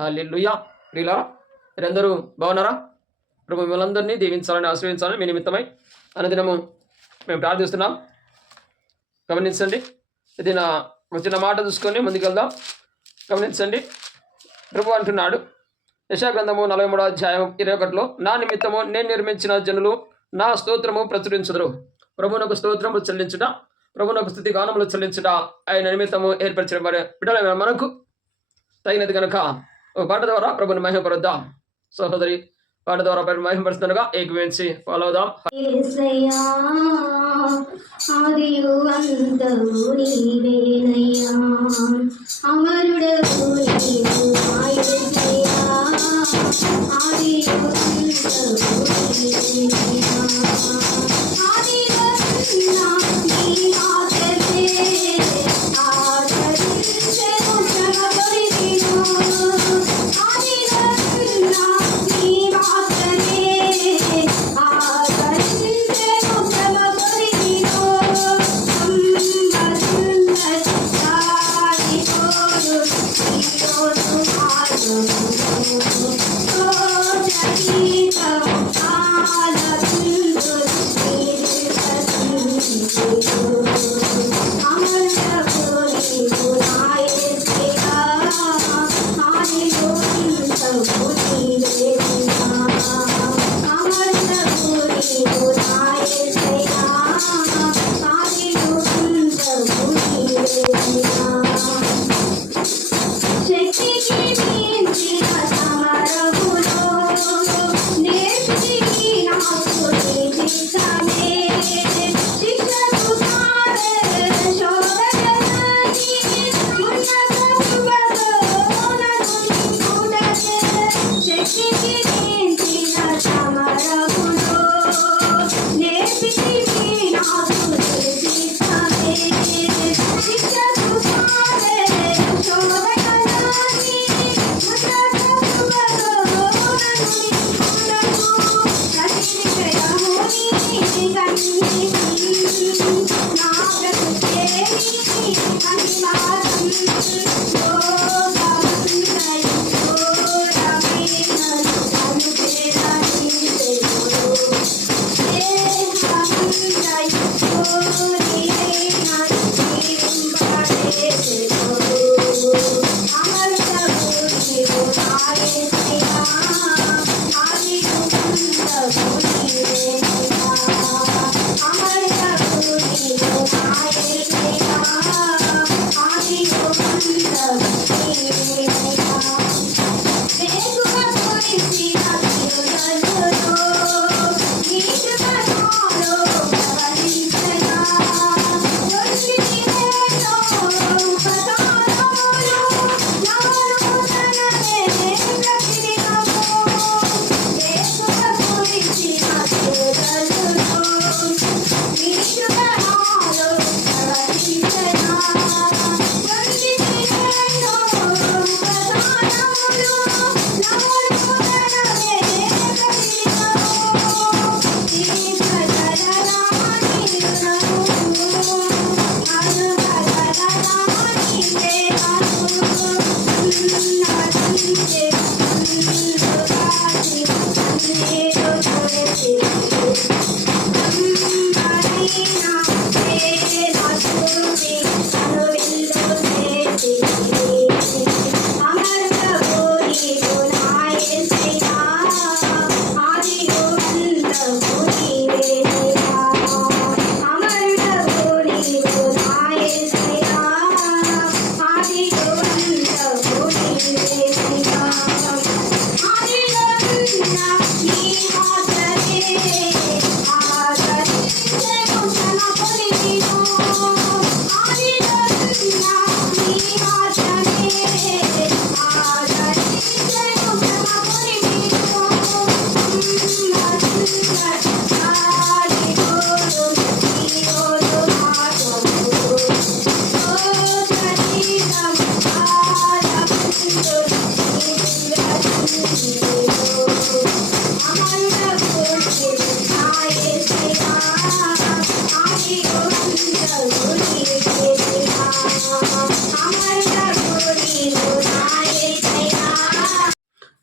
హల్లెలూయా. ప్రియులారా, మీరందరూ బాగున్నారా? ప్రభు మిమ్మల్ందరినీ దీవించాలని ఆశ్రయించాలని మీ నిమిత్తమై అనుదినము మేము ప్రార్థిస్తున్నాం. గమనించండి, ఇది నా వచ్చిన మాట చూసుకొని ముందుకెళ్దాం. గమనించండి, ప్రభు అంటున్నాడు యెషయా గ్రంథము 43వ అధ్యాయం 21లో, నా నిమిత్తము నేను నిర్మించిన జనులు నా స్తోత్రము ప్రచురించుదురు. ప్రభువునకు స్తోత్రము చెల్లించుట, ప్రభువునకు స్తుతి గానములు చెల్లించుట ఆయన నిమిత్తము ఏర్పరిచిన బిడ్డల మనకు తగినది కనుక ఒక పాట ద్వారా ప్రభుని మహిమపరుద్దాం. సహోదరి పాట ద్వారా ప్రభుని మహిమపరుస్తుండగా ఏకీవించి ఫాలో అవుదాం.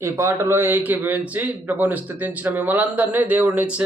ఈ పాటలో ఏకీభవించి ప్రభువుని స్తుతించిన మిమ్మల్ని అందరినీ దేవుడు నిత్యం